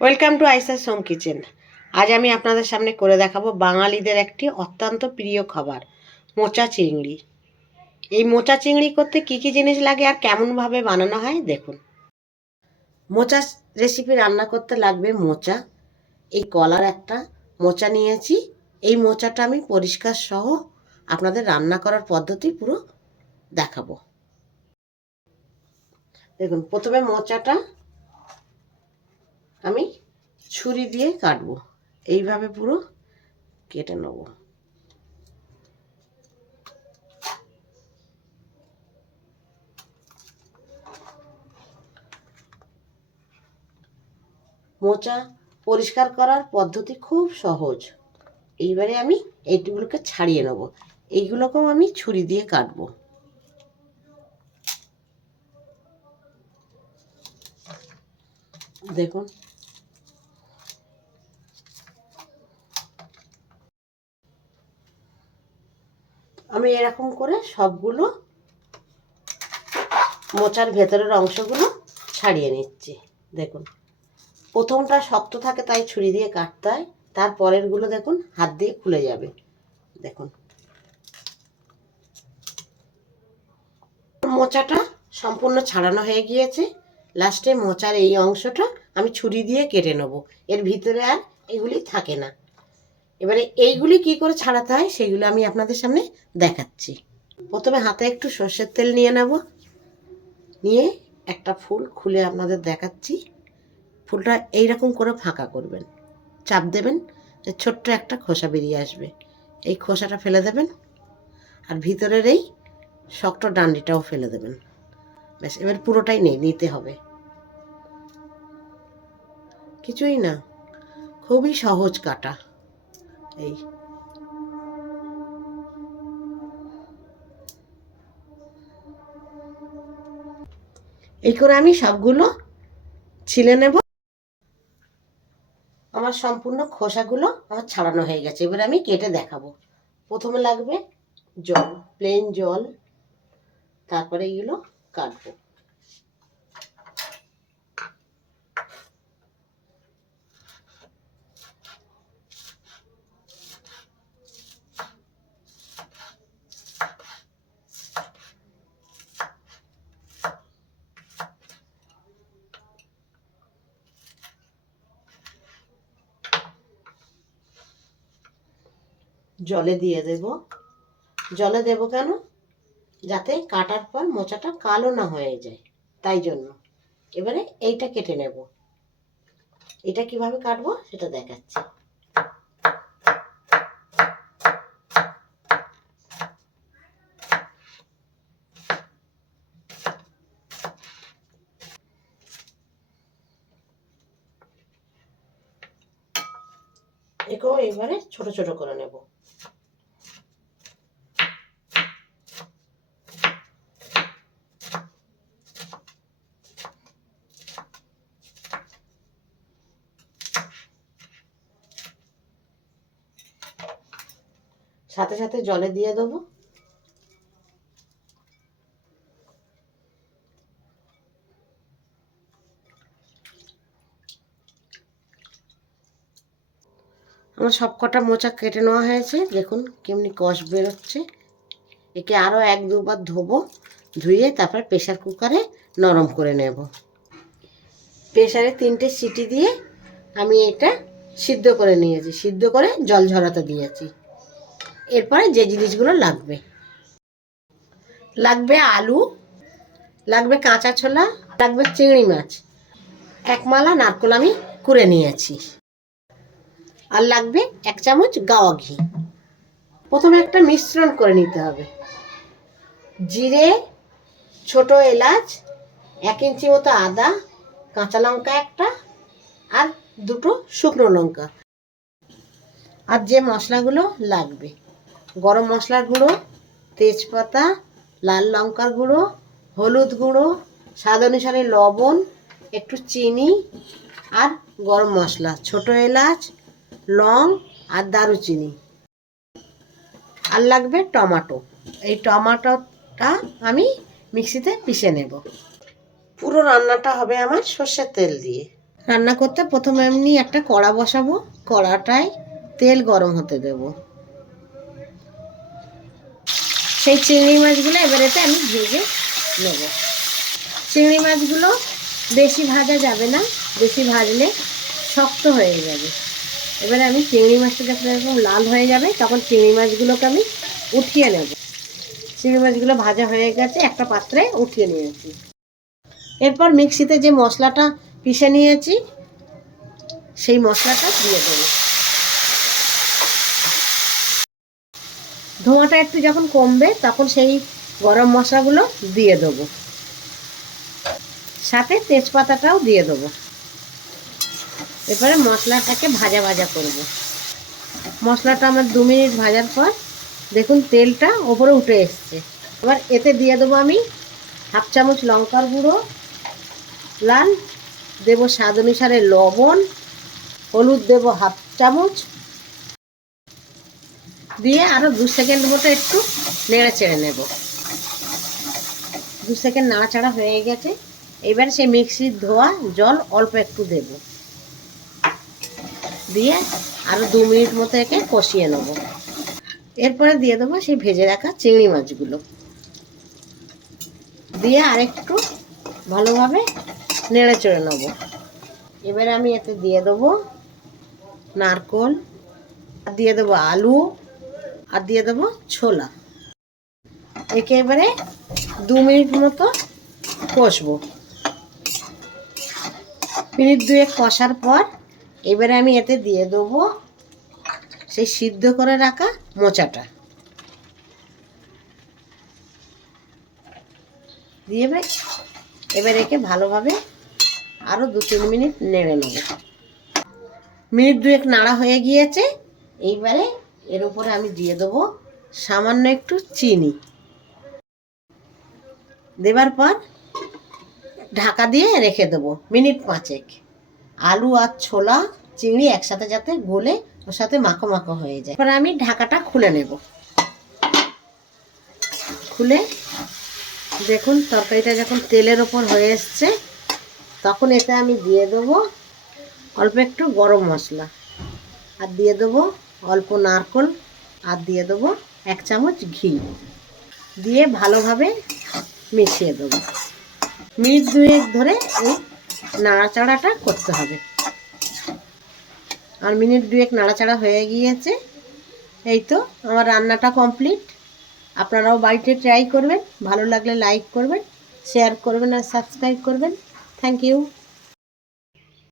Welcome to আইসার সোম kitchen আজ আমি আপনাদের সামনে করে দেখাবো বাঙালিদের একটি অত্যন্ত প্রিয় খাবার, মোচা চিংড়ি। এই মোচা চিংড়ি করতে কি কি জিনিস লাগে আর কেমনভাবে বানানো হয়, দেখুন। মোচা রেসিপি রান্না করতে লাগবে মোচা। এই কলার একটা মোচা নিয়েছি। এই মোচাটা আমি পরিষ্কার সহ আপনাদের রান্না করার পদ্ধতি পুরো দেখাবো। দেখুন, প্রথমে মোচাটা আমি ছুরি দিয়ে কাটবো। এইভাবে পুরো কেটে নেব। মোচা পরিষ্কার করার পদ্ধতি খুব সহজ। এইবারে আমি এইগুলোকে ছাড়িয়ে নেব। এইগুলোকেও আমি ছুরি দিয়ে কাটবো। দেখুন আমি এরকম করে সবগুলো মোচার ভেতরের অংশগুলো ছাড়িয়ে নিচ্ছি। দেখুন, প্রথমটা শক্ত থাকে, তাই ছুরি দিয়ে কাটতে হয়। তারপরেরগুলো দেখুন, হাত দিয়ে খুলে যাবে। দেখুন, মোচাটা সম্পূর্ণ ছাড়ানো হয়ে গিয়েছে। লাস্টে মোচার এই অংশটা আমি ছুরি দিয়ে কেটে নেব। এর ভিতরে আর এগুলি থাকে না। এবারে এইগুলি কি করে ছাড়াতে হয় সেগুলো আমি আপনাদের সামনে দেখাচ্ছি। প্রথমে হাতে একটু সর্ষের তেল নিয়ে নেব। নিয়ে একটা ফুল খুলে আপনাদের দেখাচ্ছি। ফুলটা এইরকম করে ফাঁকা করবেন। চাপ দেবেন যে ছোট্ট একটা খোসা বেরিয়ে আসবে। এই খোসাটা ফেলে দেবেন আর ভিতরের এই শক্ত ডান্ডিটাও ফেলে দেবেন। ব্যাস, এবার পুরোটাই নেই, নিতে হবে। কিছুই না, খুবই সহজ কাটা। এই। এই করে আমি সবগুলো ছিলে নেব। আমার সম্পূর্ণ খোসাগুলো আমার ছাড়ানো হয়ে গেছে। এবার আমি কেটে দেখাবো। প্রথমে লাগবে জল প্লেন জল। তারপরে এগুলো কাটবো। জলে দিয়ে দেব। জলে দেব কেন? যাতে কাটার পর মোচাটা কালো না হয়ে যায়। তাই জন্য। এবারে এইটা কেটে নেব। এটা কীভাবে কাটবো সেটা দেখাচ্ছি। এবারে ছোট ছোট করে নেব। সাথে সাথে জলে দিয়ে দেবো। আমার সব কটা মোচা কেটে নেওয়া হয়েছে। দেখুন কেমনি কষ বেরোচ্ছে। একে আরও এক দুবার ধোবো, ধুয়ে তারপর প্রেশার কুকারে নরম করে নেব। প্রেশারে তিনটে সিটি দিয়ে আমি এটা সিদ্ধ করে নিয়েছি। সিদ্ধ করে জল ঝরাতে দিয়েছি। এরপরে যে জিনিসগুলো লাগবে। লাগবে আলু, লাগবে কাঁচা ছোলা, লাগবে চিংড়ি মাছ। এক মালা নারকোল আমি কুড়ে নিয়েছি। আর লাগবে এক চামচ গাওয়া ঘি। প্রথমে একটা মিশ্রণ করে নিতে হবে। জিরে, ছোট এলাচ, এক ইঞ্চি মতো আদা, কাঁচা লঙ্কা একটা আর দুটো শুকনো লঙ্কা। আর যে মশলাগুলো লাগবে। গরম মশলার গুঁড়ো, তেজপাতা, লাল লঙ্কার গুঁড়ো, হলুদ গুঁড়ো, স্বাদ অনুসারে লবণ, একটু চিনি আর গরম মশলা, ছোট এলাচ, লং আর দারুচিনি। আর লাগবে টমাটো। এই টমাটোটা আমি মিক্সিতে পিষে নেব। পুরো রান্নাটা হবে আমার সর্ষের তেল দিয়ে। রান্না করতে প্রথমে এমনি একটা কড়া বসাবো। কড়াটায় তেল গরম হতে দেব। সেই চিংড়ি মাছগুলো এবারেতে আমি ভেজে নেব। চিংড়ি মাছগুলো বেশি ভাজা যাবে না, বেশি ভাজলে শক্ত হয়ে যাবে। এবারে আমি চিংড়ি মাছটা যখন এরকম লাল হয়ে যাবে, তখন চিংড়ি মাছগুলোকে আমি উঠিয়ে নেব। চিংড়ি মাছগুলো ভাজা হয়ে গেছে, একটা পাত্রে উঠিয়ে নিয়েছি। এরপর মিক্সিতে যে মশলাটা পিষে নিয়েছি, সেই মশলাটা দিয়ে দেবো। ধোঁয়াটা একটু যখন কমবে, তখন সেই গরম মশলাগুলো দিয়ে দেবো। সাথে তেজপাতাটাও দিয়ে দেবো। এবারে মশলাটাকে ভাজা ভাজা করব। মশলাটা আমার দু মিনিট ভাজার পর দেখুন তেলটা ওপরে উঠে এসছে। এবার এতে দিয়ে দেবো আমি হাফ চামচ লঙ্কার গুঁড়ো, লাল, দেবো স্বাদ অনুসারে লবণ, হলুদ দেবো হাফ চামচ দিয়ে আরও দু সেকেন্ড মতো একটু নেড়ে চেড়ে নেব। দু সেকেন্ড নাড়াচাড়া হয়ে গেছে। এবার সেই মিক্সির ধোয়া জল অল্প একটু দেব। দিয়ে আরও দু মিনিট মতো একে কষিয়ে নেব। এরপরে দিয়ে দেবো সেই ভেজে রাখা চিংড়ি মাছগুলো। দিয়ে আরেকটু ভালোভাবে নেড়ে চড়ে নেব। এবারে আমি এতে দিয়ে দেবো নারকোল দিয়ে দেবো আলু আর দিয়ে দেবো ছোলা। একে এবারে দু মিনিট মতো কষবো। মিনিট দুয়েক কষার পর এবারে আমি এতে দিয়ে দেবো সেই সিদ্ধ করে রাখা মোচাটা। দিয়ে এবার এবার একে ভালোভাবে আরও দু তিন মিনিট নেড়ে নেব। মিনিট দুয়েক নাড়া হয়ে গিয়েছে, এইবারে এর উপরে আমি দিয়ে দেবো সামান্য একটু চিনি। দেবার পর ঢাকা দিয়ে রেখে দেবো মিনিট পাঁচেক। আলু আর ছোলা, চিংড়ি একসাথে যাতে গলে ওর সাথে মাখো মাখো হয়ে যায়। এবার আমি ঢাকাটা খুলে নেব। খুলে দেখুন তরকারিটা যখন তেলের ওপর হয়ে এসছে, তখন এতে আমি দিয়ে দেবো অল্প একটু গরম মশলা। আর দিয়ে দেবো অল্প নারকল আর দিয়ে দেবো এক চামচ ঘি। দিয়ে ভালোভাবে মিশিয়ে দেবো। মিনিট দুয়েক ধরে এই নাড়াচাড়াটা করতে হবে। আর মিনিট দুয়েক নাড়াচাড়া হয়ে গিয়েছে। এই তো আমার রান্নাটা কমপ্লিট। আপনারাও বাড়িতে ট্রাই করবেন। ভালো লাগলে লাইক করবেন, শেয়ার করবেন আর সাবস্ক্রাইব করবেন। Thank you.